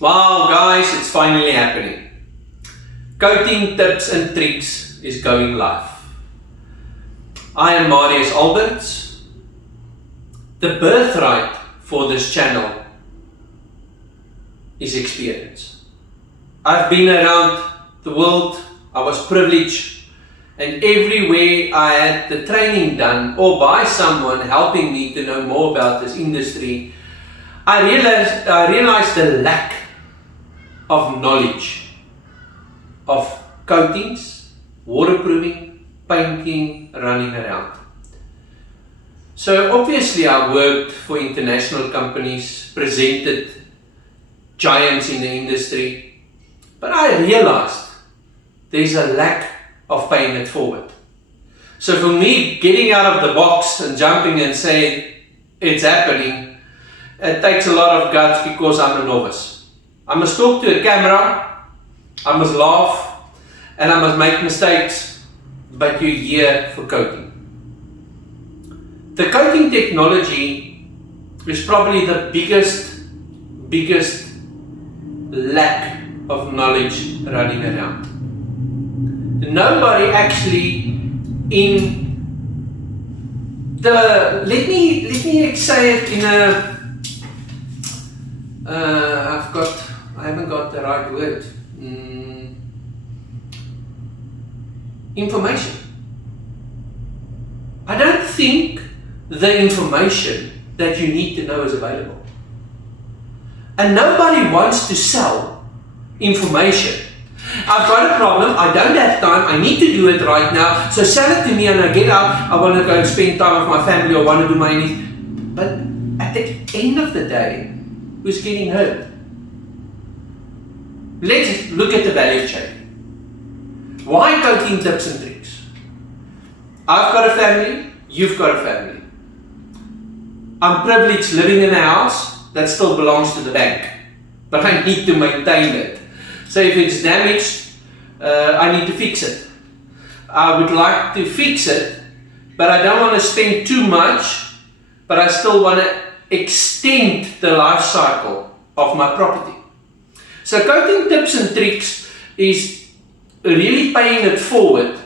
Wow guys, it's finally happening. Coating Tips and Tricks is going live. I am Marius Alberts. The birthright for this channel is experience. I've been around the world, I was privileged, and everywhere I had the training done or by someone helping me to know more about this industry, I realized the lack of knowledge of coatings, waterproofing, painting, running around. So obviously I worked for international companies, presented giants in the industry, but I realized there's a lack of paying it forward. So for me, getting out of the box and jumping and saying it's happening, it takes a lot of guts because I'm a novice. I must talk to a camera, I must laugh, and I must make mistakes, but you're here for coating. The coating technology is probably the biggest lack of knowledge running around. Nobody actually in the, let me say it in a, I haven't got the right word. Information. I don't think the information that you need to know is available. And nobody wants to sell information. I've got a problem, I don't have time, I need to do it right now, so sell it to me and I get out, I want to go and spend time with my family or want to do my anything. But at the end of the day, who's getting hurt? Let's look at the value chain. Why coating tips and tricks? I've got a family, you've got a family. I'm privileged living in a house that still belongs to the bank, but I need to maintain it. So if it's damaged, I need to fix it. I would like to fix it, but I don't want to spend too much, but I still want to extend the life cycle of my property. So coating tips and tricks is really paying it forward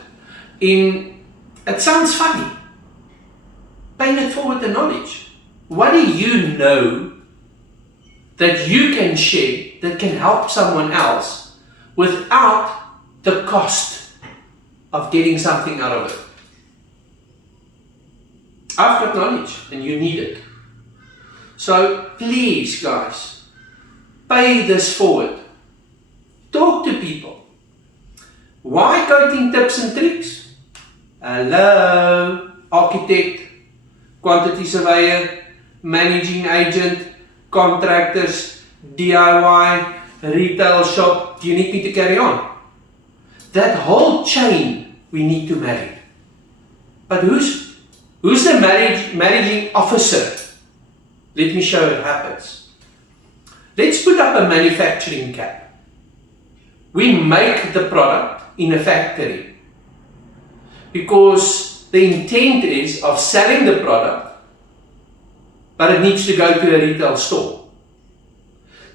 in, it sounds funny, paying it forward the knowledge. What do you know that you can share that can help someone else without the cost of getting something out of it? I've got knowledge and you need it. So please guys, pay this forward. Talk to people. Why coating tips and tricks? Hello, architect, quantity surveyor, managing agent, contractors, DIY, retail shop. Do you need me to carry on? That whole chain we need to marry. But who's the managing officer? Let me show it happens. Let's put up a manufacturing cap. We make the product in a factory because the intent is of selling the product, but it needs to go to a retail store.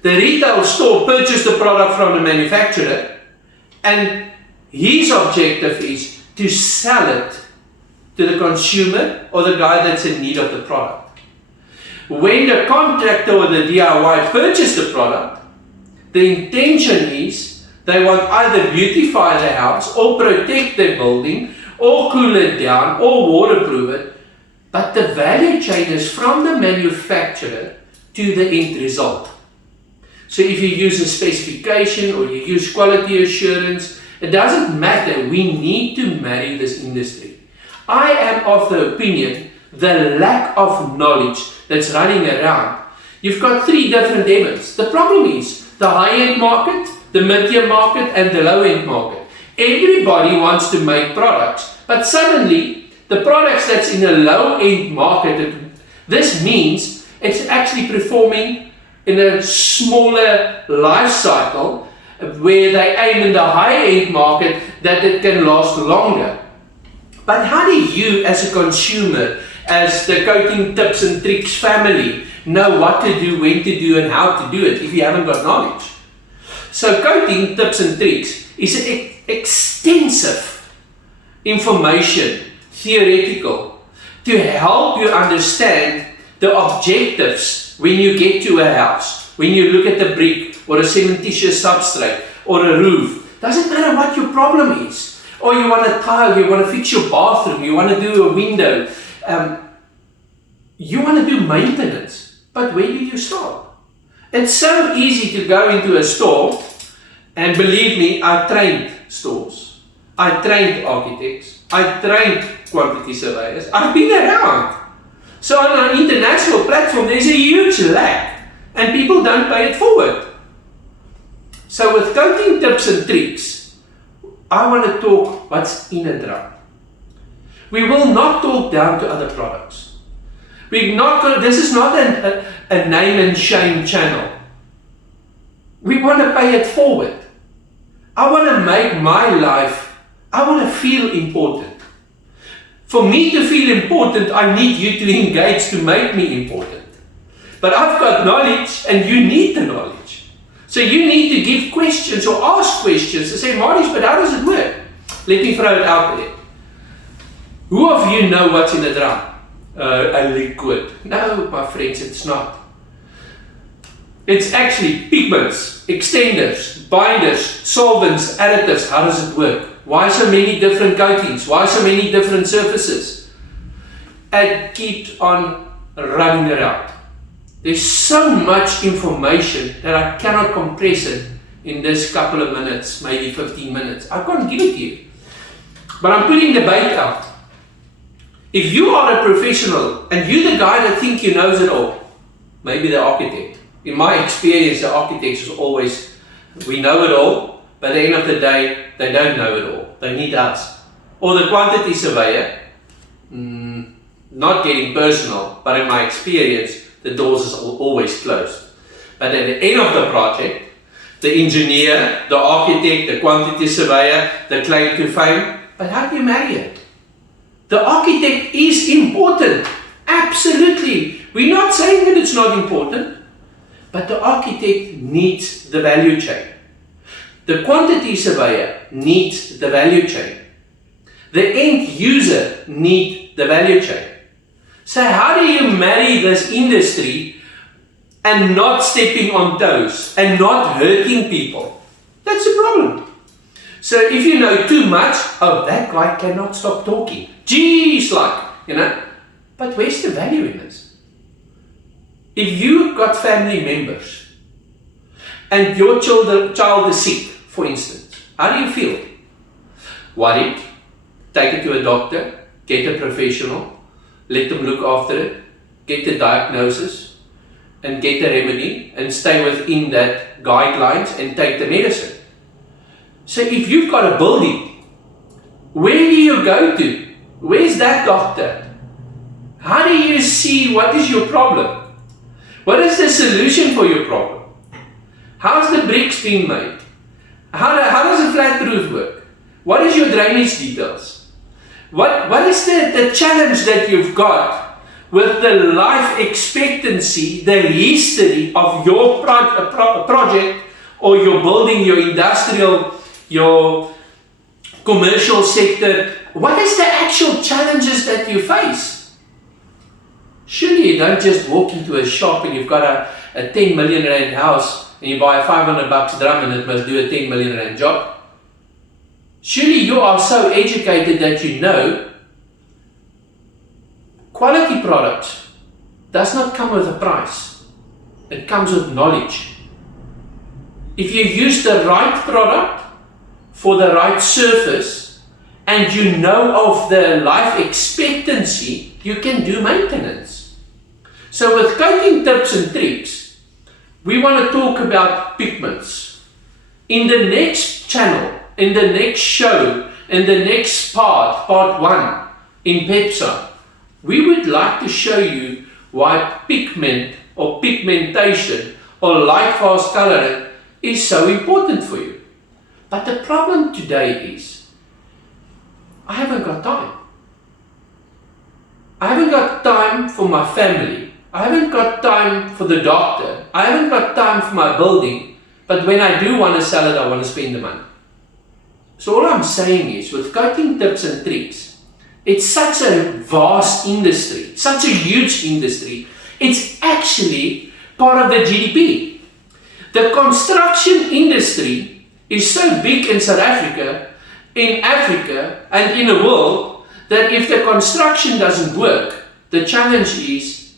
The retail store purchases the product from the manufacturer and his objective is to sell it to the consumer or the guy that's in need of the product. When the contractor or the DIY purchase the product, the intention is they want either beautify the house or protect the building or cool it down or waterproof it, but the value chain is from the manufacturer to the end result. So if you use a specification or you use quality assurance, it doesn't matter, we need to marry this industry. I am of the opinion the lack of knowledge that's running around. You've got three different elements. The problem is the high-end market, the mid-tier market, and the low-end market. Everybody wants to make products, but suddenly the products that's in a low-end market, this means it's actually performing in a smaller life cycle where they aim in the high-end market that it can last longer. But how do you as a consumer as the coating tips and tricks family know what to do, when to do, and how to do it if you haven't got knowledge. So coating tips and tricks is extensive information, theoretical, to help you understand the objectives when you get to a house, when you look at a brick or a cementitious substrate or a roof. Doesn't matter what your problem is. Or you want a tile, you want to fix your bathroom, you want to do a window. You want to do maintenance. But where do you start? It's so easy to go into a store, and believe me, I trained stores. I trained architects. I trained quantity surveyors. I've been around. So on an international platform, there's a huge lack, and people don't pay it forward. So with coating tips and tricks, I want to talk what's in a drum. We will not talk down to other products. This is not a name and shame channel. We want to pay it forward. I want to make my life, I want to feel important. For me to feel important, I need you to engage to make me important. But I've got knowledge and you need the knowledge. So you need to give questions or ask questions to say, Marius, but how does it work? Let me throw it out there. Who of you know what's in a drum? A liquid. No, my friends, it's not. It's actually pigments, extenders, binders, solvents, additives. How does it work? Why so many different coatings? Why so many different surfaces? It keeps on running around. There's so much information that I cannot compress it in this couple of minutes, maybe 15 minutes. I can't give it to you. But I'm putting the bait out. If you are a professional and you're the guy that thinks you knows it all, maybe the architect. In my experience, the architects is always, we know it all, but at the end of the day, they don't know it all. They need us. Or the quantity surveyor, not getting personal, but in my experience, the doors is always closed. But at the end of the project, the engineer, the architect, the quantity surveyor, the claim to fame, but how do you marry it? The architect is important. Absolutely. We're not saying that it's not important, but the architect needs the value chain. The quantity surveyor needs the value chain. The end user needs the value chain. So how do you marry this industry and not stepping on toes and not hurting people? That's the problem. So if you know too much, oh, that guy cannot stop talking. Geez, but where's the value in this? If you've got family members and your child is sick, for instance, how do you feel? Worried? Take it to a doctor, get a professional, let them look after it, get the diagnosis, and get the remedy, and stay within that guidelines and take the medicine. So if you've got a building, where do you go to? Where's that doctor? How do you see what is your problem? What is the solution for your problem? How's the bricks being made? How does a flat roof work? What is your drainage details? What is the challenge that you've got with the life expectancy, the history of your project or your building, your industrial, your commercial sector? What is the actual challenges that you face? Surely you don't just walk into a shop and you've got a 10 million rand house and you buy a 500 bucks drum and it must do a 10 million rand job. Surely you are so educated that you know quality products does not come with a price. It comes with knowledge. If you use the right product for the right surface and you know of the life expectancy, you can do maintenance. So with coating tips and tricks, we want to talk about pigments. In the next channel, in the next show, in the next part 1 in PEPSA, we would like to show you why pigment or pigmentation or light fast coloring is so important for you. But the problem today is, I haven't got time. I haven't got time for my family. I haven't got time for the doctor. I haven't got time for my building. But when I do want to sell it, I want to spend the money. So all I'm saying is, with coating tips and tricks, it's such a vast industry, such a huge industry. It's actually part of the GDP. The construction industry is so big in South Africa, in Africa, and in the world, that if the construction doesn't work, the challenge is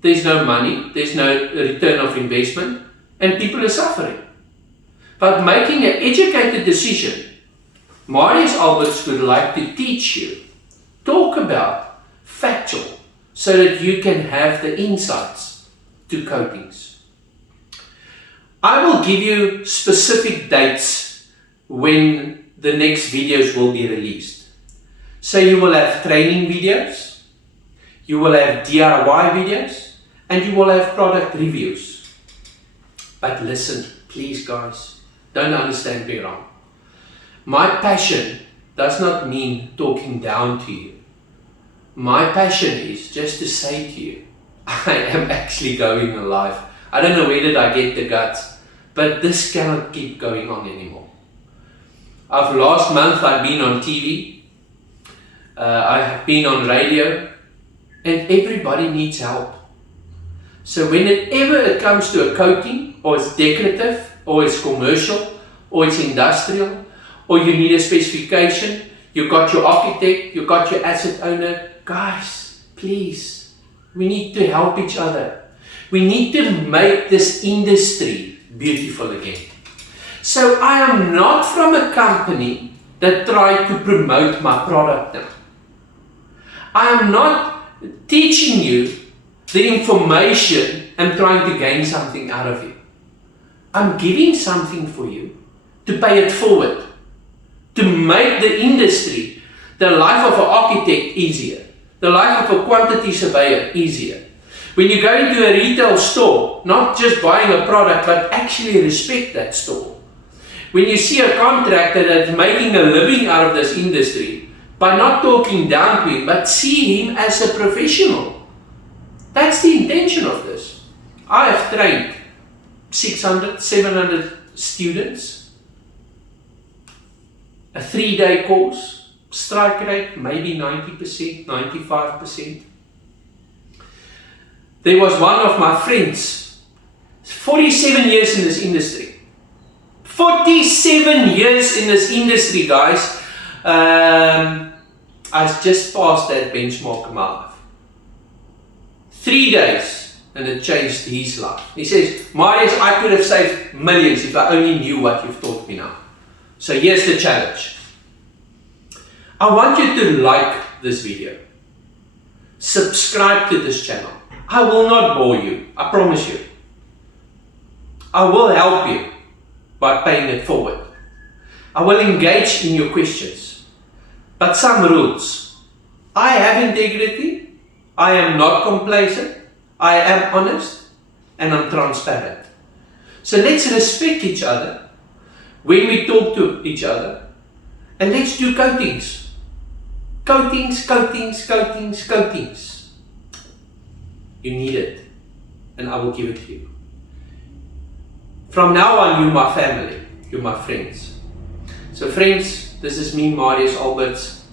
there's no money, there's no return of investment, and people are suffering. But making an educated decision, Marius Alberts would like to teach you, talk about factual, so that you can have the insights to coatings. I will give you specific dates when the next videos will be released. So you will have training videos, you will have DIY videos, and you will have product reviews. But listen, please guys, don't understand me wrong. My passion does not mean talking down to you. My passion is just to say to you, I am actually going alive. I don't know where did I get the guts, but this cannot keep going on anymore. Last month I've been on TV, I have been on radio, and everybody needs help. So whenever it comes to a coating, or it's decorative, or it's commercial, or it's industrial, or you need a specification, you got your architect, you got your asset owner, guys, please, we need to help each other. We need to make this industry beautiful again. So I am not from a company that tried to promote my product now. I am not teaching you the information and trying to gain something out of you. I'm giving something for you to pay it forward, to make the industry, the life of an architect easier, the life of a quantity surveyor easier. When you go into a retail store, not just buying a product, but actually respect that store. When you see a contractor that's making a living out of this industry, by not talking down to him, but see him as a professional. That's the intention of this. I have trained 600, 700 students, a 3-day course, strike rate maybe 90%, 95%. There was one of my friends, 47 years in this industry. 47 years in this industry, guys. I just passed that benchmark in my life. 3 days, and it changed his life. He says, Marius, I could have saved millions if I only knew what you've taught me now. So here's the challenge. I want you to like this video. Subscribe to this channel. I will not bore you, I promise you. I will help you by paying it forward. I will engage in your questions. But some rules. I have integrity, I am not complacent, I am honest, and I'm transparent. So let's respect each other when we talk to each other, and let's do coatings. Coatings, coatings, coatings, coatings. You need it, and I will give it to you. From now on, you're my family, you're my friends. So friends, this is me, Marius Alberts,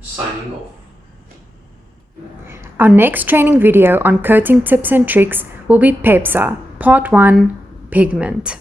signing off. Our next training video on coating tips and tricks will be PEPSA, Part 1, Pigment.